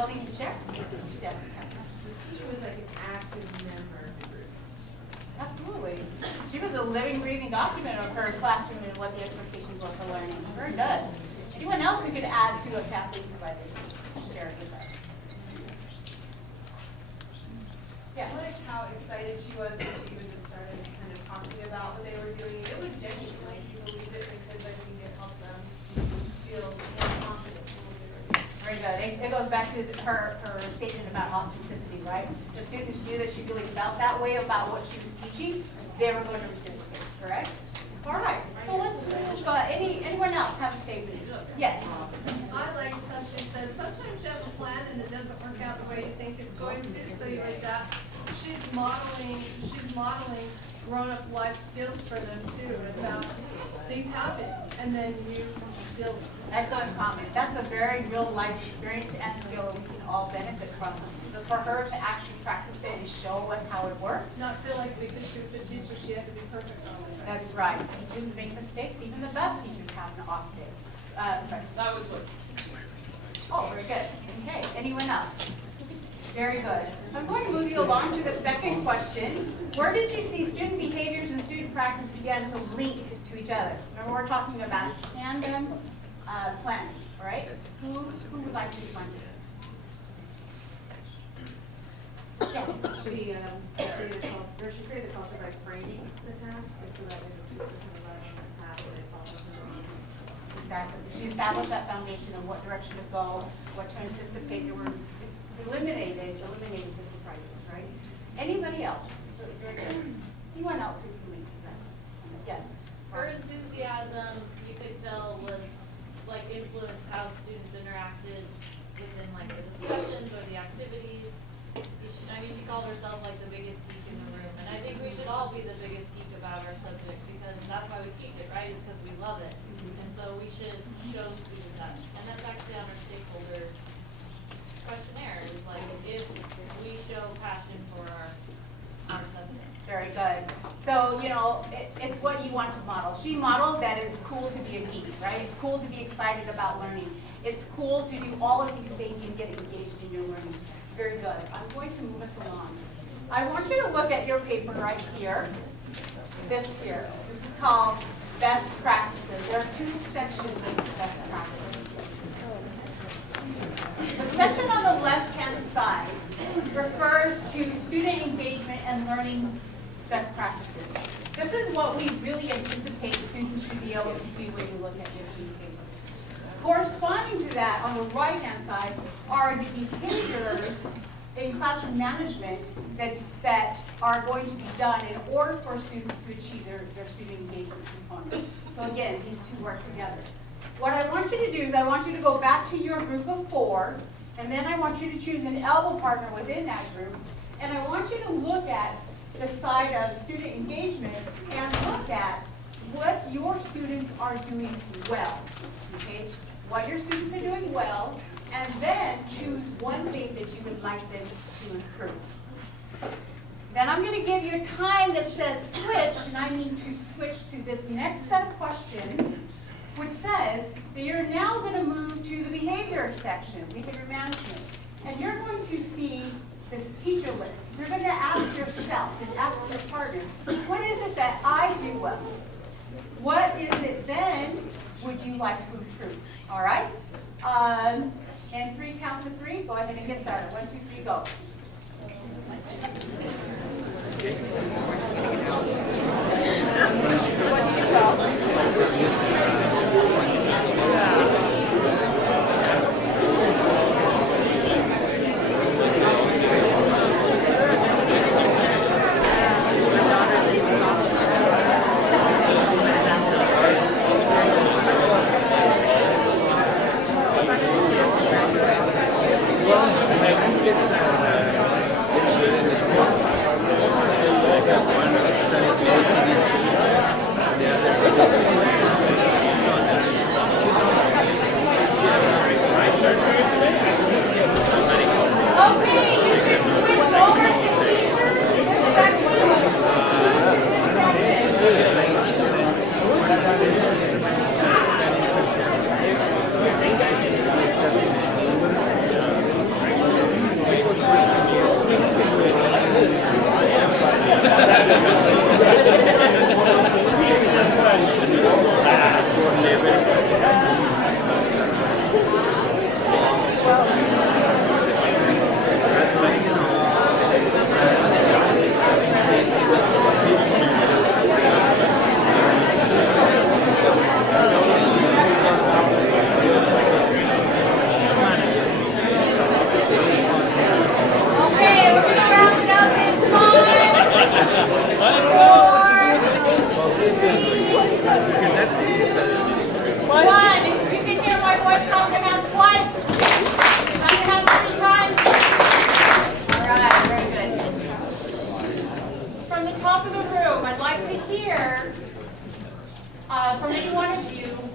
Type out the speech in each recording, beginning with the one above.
willing to share? Yes. She was like an active member of the group. Absolutely. She was a living, breathing document of her classroom and what the expectations were for learning. Very good. Anyone else who could add to a Kathleen provided? Share it with us. Yeah, I liked how excited she was when she even just started kind of talking about what they were doing. It was genuine, like you believe it because I think it helped them feel more confident in what they were doing. Very good. It goes back to her statement about authenticity, right? The students knew that she really felt that way about what she was teaching. They were going to reciprocate, correct? All right. So let's move. Anyone else have a statement? Yes. I like stuff she said. Sometimes you have a plan and it doesn't work out the way you think it's going to, so you adapt. She's modeling grown-up life skills for them too. About things happen, and then you deal with it. Excellent comment. That's a very real life experience and skill that we can all benefit from. So for her to actually practice it and show us how it works. Not feel like because she was a teacher, she had to be perfect all the time. That's right. Teachers make mistakes. Even the best teachers have an off day. That was what. Oh, very good. Okay. Anyone else? Very good. I'm going to move you along to the second question. Where did you see student behaviors and student practice began to link to each other? Remember, we're talking about tandem planning, all right? Who would like to respond to this? Yes. She created a culture by framing the task, so that way the students can learn on the task and they follow the Exactly. She established that foundation of what direction to go, what to anticipate. There were eliminated the surprises, right? Anybody else? Very good. Anyone else who can link to that? Yes. Her enthusiasm, you could tell, was like influenced how students interacted within like the discussions or the activities. She called herself like the biggest geek in the room, and I think we should all be the biggest geek about our subject because that's why we teach it, right? Is because we love it, and so we should show students that. And that's actually on our stakeholder questionnaire. Is like if we show passion for our subject. Very good. So, it's what you want to model. She modeled that it's cool to be a geek, right? It's cool to be excited about learning. It's cool to do all of these things and get engaged in your learning. Very good. I'm going to move us along. I want you to look at your paper right here. This here. This is called Best Practices. There are two sections of this best practice. The section on the left-hand side refers to student engagement and learning best practices. This is what we really anticipate students should be able to do when you look at your paper. Corresponding to that, on the right-hand side, are the behaviors in classroom management that are going to be done in order for students to achieve their student engagement component. So again, these two work together. What I want you to do is I want you to go back to your group of 4, and then I want you to choose an elbow partner within that group, and I want you to look at the side of student engagement and look at what your students are doing well, okay? What your students are doing well, and then choose one thing that you would like them to improve. Then I'm going to give you a time that says switch, and I mean to switch to this next set of questions, which says that you're now going to move to the behavior section, behavior management. And you're going to see this teacher list. You're going to ask yourself and ask your partner, what is it that I do well? What is it then would you like to improve? All right? And 3 counts of 3. Go ahead and get started. 1, 2, 3, go. What do you go?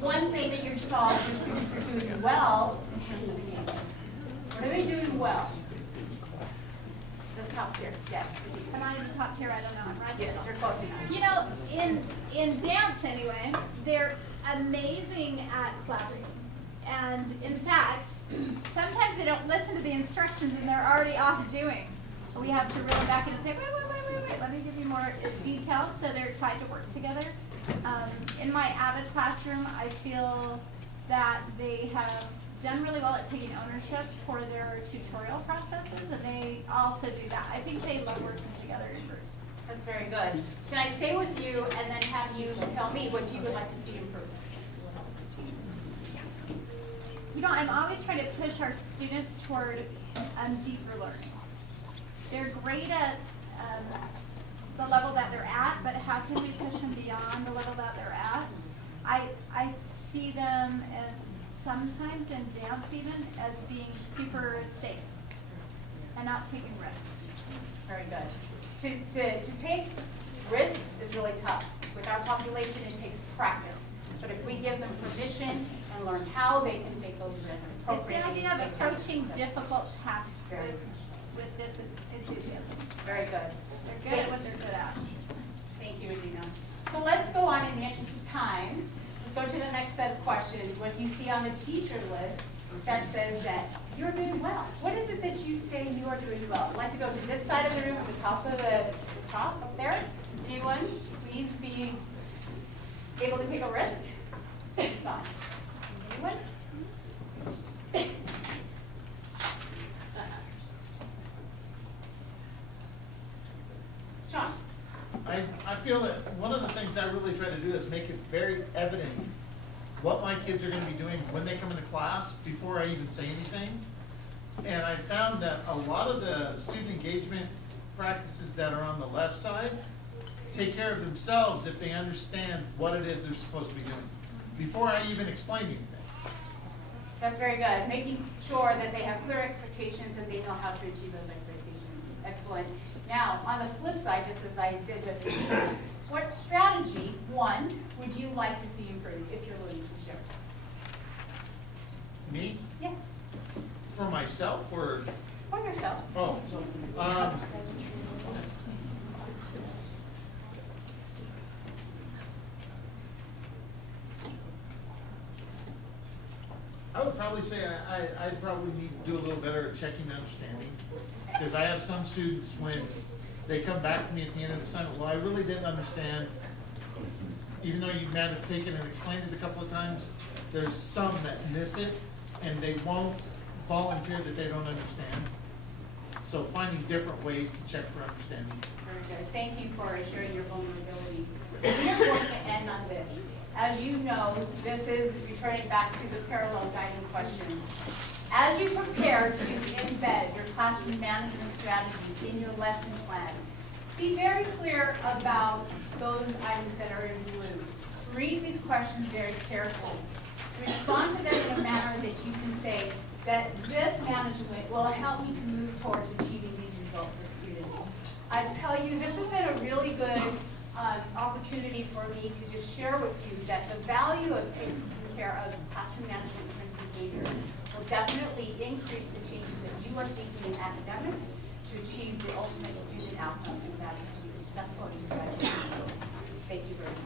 one thing that you saw your students are doing well in terms of engagement? What are they doing well? The top tier, yes. Am I in the top tier? I don't know. I'm right. Yes, you're close enough. You know, in dance anyway, they're amazing at collaborating. And in fact, sometimes they don't listen to the instructions and they're already off doing. We have to reel them back in and say, wait, let me give you more details so they're excited to work together. In my Avid classroom, I feel that they have done really well at taking ownership for their tutorial processes, and they also do that. I think they love working together in groups. That's very good. Can I stay with you and then have you tell me what you would like to see improved? You know, I'm always trying to push our students toward deeper learning. They're great at the level that they're at, but how can we push them beyond the level that they're at? I see them as sometimes in dance even as being super safe and not taking risks. Very good. To take risks is really tough. With our population, it takes practice. But if we give them permission and learn how they can take those risks It's the appropriately. idea of they can approaching success. difficult tasks Very with this enthusiasm. Very good. They're good at what they're good at. Thank you, Adina. So let's go on in the interest of time. Let's go to the next set of questions. What do you see on the teacher list that says that you're doing well? What is it that you say you are doing well? I'd like to go to this side of the room at the top of the top up there. Anyone? Please be able to take a risk. It's fine. Anyone? Sean. I feel that one of the things I really try to do is make it very evident what my kids are going to be doing when they come into class before I even say anything. And I found that a lot of the student engagement practices that are on the left side take care of themselves if they understand what it is they're supposed to be doing before I even explain anything. That's very good. Making sure that they have clear expectations and they know how to achieve those expectations. Excellent. Now, on the flip side, just as I did with the teacher, what strategy, one, would you like to see improved if you're willing to share? Me? Yes, For myself or? for yourself. Oh. I would probably say I'd probably need to do a little better at checking understanding. Because I have some students, when they come back to me at the end of the assignment, well, I really didn't understand. Even though you might have taken and explained it a couple of times, there's some that miss it, and they won't volunteer that they don't understand. So finding different ways to check for understanding. Very good. Thank you for sharing your vulnerability. We are going to end on this. As you know, this is returning back to the parallel guiding questions. As you prepare to embed your classroom management strategies in your lesson plan, be very clear about those items that are in blue. Read these questions very carefully. Respond to them in a manner that you can say that this management will help me to move towards achieving these results for students. I tell you, this has been a really good opportunity for me to just share with you that the value of taking care of classroom management in terms of behavior will definitely increase the changes that you are seeking in academics to achieve the ultimate student outcome, and that is to be successful in your graduation. So, thank you very much.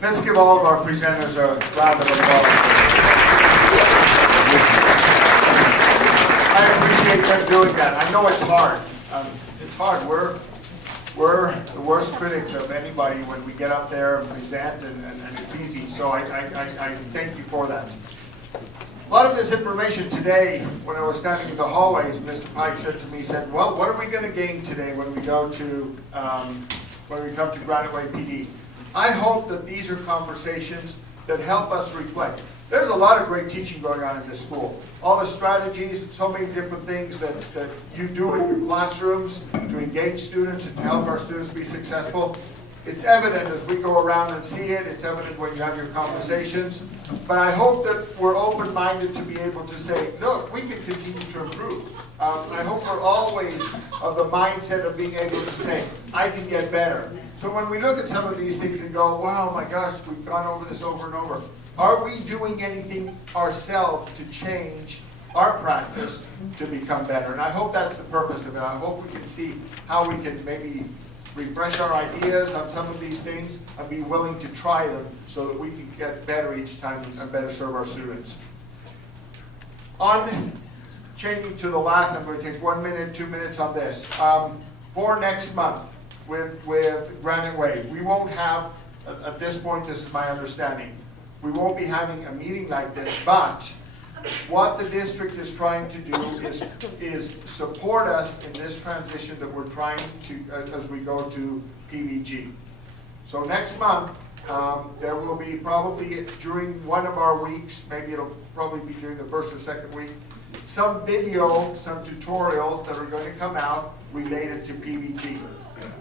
Let's give all of our presenters a round of applause. I appreciate them doing that. I know it's hard. It's hard. We're the worst critics of anybody when we get up there and present, and it's easy. So I thank you for that. A lot of this information today, when I was standing in the hallways, Mr. Pike said to me, well, what are we going to gain today when we go to, when we come to Granger PD? I hope that these are conversations that help us reflect. There's a lot of great teaching going on in this school. All the strategies, so many different things that you do in your classrooms to engage students and to help our students be successful. It's evident as we go around and see it, it's evident when you have your conversations, but I hope that we're open-minded to be able to say, look, we can continue to improve. I hope we're always of the mindset of being able to say, I can get better. So when we look at some of these things and go, wow, my gosh, we've gone over this over and over, are we doing anything ourselves to change our practice to become better? And I hope that's the purpose of it. I hope we can see how we can maybe refresh our ideas on some of these things and be willing to try them so that we can get better each time and better serve our students. On changing to the last, I'm going to take 1 minute, 2 minutes on this. For next month with Granite Way, we won't have, at this point, this is my understanding, we won't be having a meeting like this, but what the district is trying to do is support us in this transition that we're trying to, as we go to PVG. So next month, there will be probably during one of our weeks, maybe it'll probably be during the first or second week, some video, some tutorials that are going to come out related to PVG.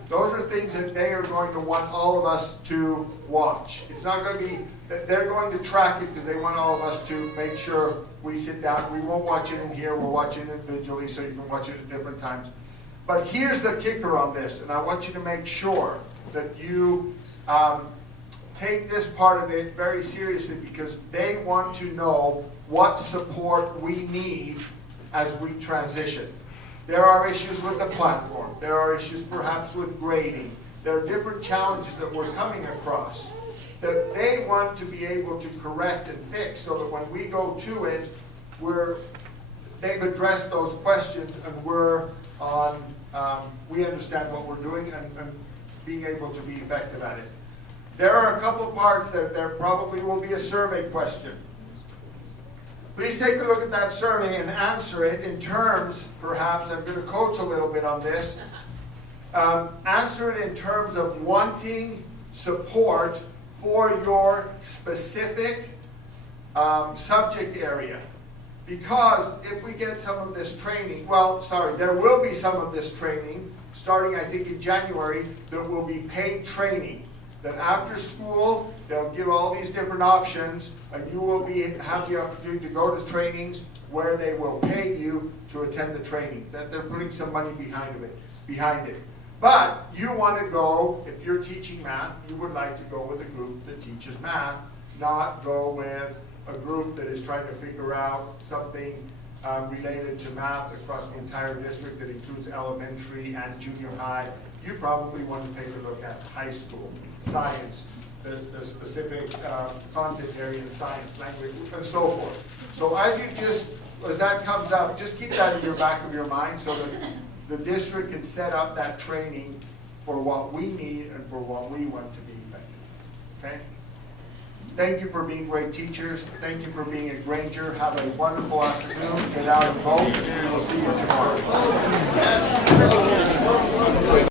Those are things that they are going to want all of us to watch. It's not going to be, they're going to track it because they want all of us to make sure we sit down. We won't watch it in here, we'll watch it individually so you can watch it at different times. But here's the kicker on this, and I want you to make sure that you take this part of it very seriously because they want to know what support we need as we transition. There are issues with the platform. There are issues perhaps with grading. There are different challenges that we're coming across that they want to be able to correct and fix so that when we go to it, they've addressed those questions and we understand what we're doing and being able to be effective at it. There are a couple parts that there probably will be a survey question. Please take a look at that survey and answer it in terms, perhaps, I'm going to coach a little bit on this, answer it in terms of wanting support for your specific subject area. Because if we get some of this training, there will be some of this training starting I think in January that will be paid training. That after school, they'll give all these different options and you will have the opportunity to go to trainings where they will pay you to attend the trainings. That they're putting some money behind it. But you want to go, if you're teaching math, you would like to go with a group that teaches math, not go with a group that is trying to figure out something related to math across the entire district that includes elementary and junior high. You probably want to take a look at high school, science, the specific content area in science, language, and so forth. So as that comes up, just keep that in your back of your mind so that the district can set up that training for what we need and for what we want to be effective. Okay? Thank you for being great teachers. Thank you for being at Granger. Have a wonderful afternoon. Get out and vote. We'll see you tomorrow.